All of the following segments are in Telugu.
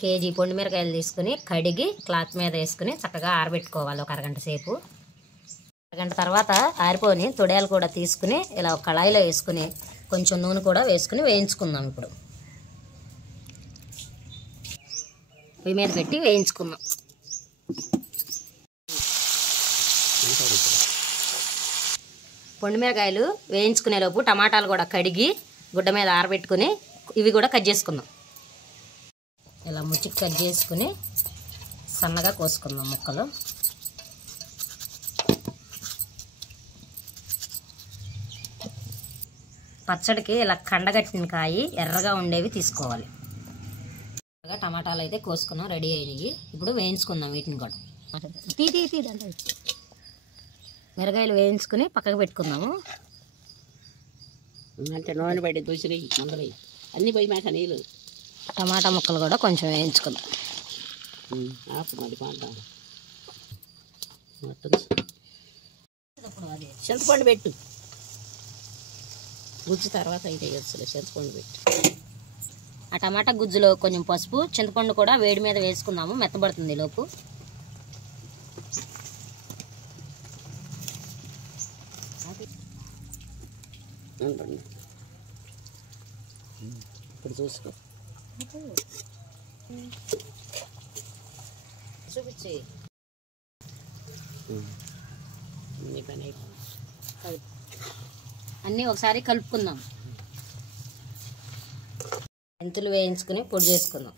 కేజీ పొండిమిరకాయలు తీసుకుని కడిగి క్లాత్ మీద వేసుకుని చక్కగా ఆరబెట్టుకోవాలి ఒక అరగంట సేపు. అరగంట తర్వాత ఆరిపోని తొడియాలు కూడా తీసుకుని ఇలా ఒక కళాయిలో వేసుకుని కొంచెం నూనె కూడా వేసుకుని వేయించుకుందాం. ఇప్పుడు పొయ్యి మీద పెట్టి వేయించుకుందాం. పొండిమిరకాయలు వేయించుకునేలోపు టమాటాలు కూడా కడిగి గుడ్డ మీద ఆరబెట్టుకుని ఇవి కూడా కట్ చేసుకుందాం. ఇలా ముచ్చికి కట్ చేసుకుని సన్నగా కోసుకుందాం ముక్కలు. పచ్చడికి ఇలా కండగట్టిన కాయి ఎర్రగా ఉండేవి తీసుకోవాలి. టమాటాలు అయితే కోసుకున్నాం, రెడీ అయినవి. ఇప్పుడు వేయించుకుందాం వీటిని కూడా. మిరగాయలు వేయించుకుని పక్కకు పెట్టుకుందాము. అంటే నూనె పడి దోసిరి మందలు అన్నీ పోయి మేక నీళ్ళు. టమాటా ముక్కలు కూడా కొంచెం వేయించుకుందాం. చింతపండు పెట్టు, గుజ్జు తర్వాత అయితే వేస్తుంది. చింతపండు పెట్టు. ఆ టమాటా గుజ్జులో కొంచెం పసుపు, చింతపండు కూడా వేడి మీద వేసుకుందాము, మెత్తబడుతుంది లోపు. ఇప్పుడు చూసుకో, చూపించి అన్నీ ఒకసారి కలుపుకుందాం. మెంతులు వేయించుకుని పొడి చేసుకుందాం.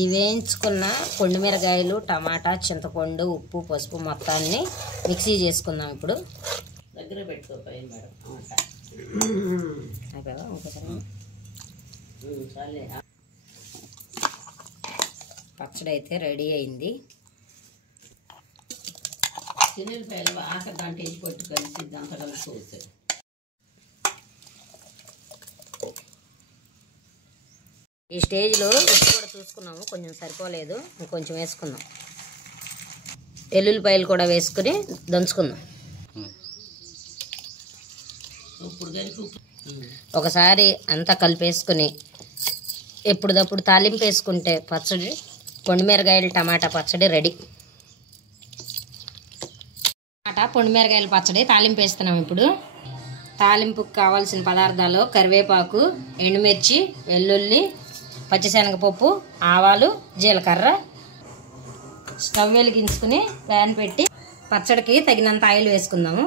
ఈ వేయించుకున్న పొండిమిరకాయలు, టమాటా, చింతపండు, ఉప్పు, పసుపు మొత్తాన్ని మిక్సీ చేసుకుందాం. ఇప్పుడు దగ్గర పెట్టుకోపోయింది మేడం. పచ్చడి అయితే రెడీ అయింది. చిన్నపాయలు ఆఖరి దాంట్లో వేసి పట్టు కలిసి దాంతో కలుపుకోవచ్చు. ఈ స్టేజ్లో ఉప్పు కూడా చూసుకున్నాము, కొంచెం సరిపోలేదు, ఇంకొంచెం వేసుకుందాం. ఎల్లుల్లిపాయలు కూడా వేసుకుని దంచుకుందాం. ఒకసారి అంతా కలిపేసుకుని ఎప్పుడప్పుడు తాలింపు వేసుకుంటే పచ్చడి పొండిమిరకాయలు టమాటా పచ్చడి రెడీ. టమాటా పొండిమిరకాయల పచ్చడి తాలింపు వేస్తున్నాం. ఇప్పుడు తాలింపుకు కావాల్సిన పదార్థాలు కరివేపాకు, ఎండుమిర్చి, వెల్లుల్లి, పచ్చిశనగపప్పు, ఆవాలు, జీలకర్ర. స్టవ్ వెలిగించుకుని ప్యాన్ పెట్టి పచ్చడికి తగినంత ఆయిల్ వేసుకుందాము.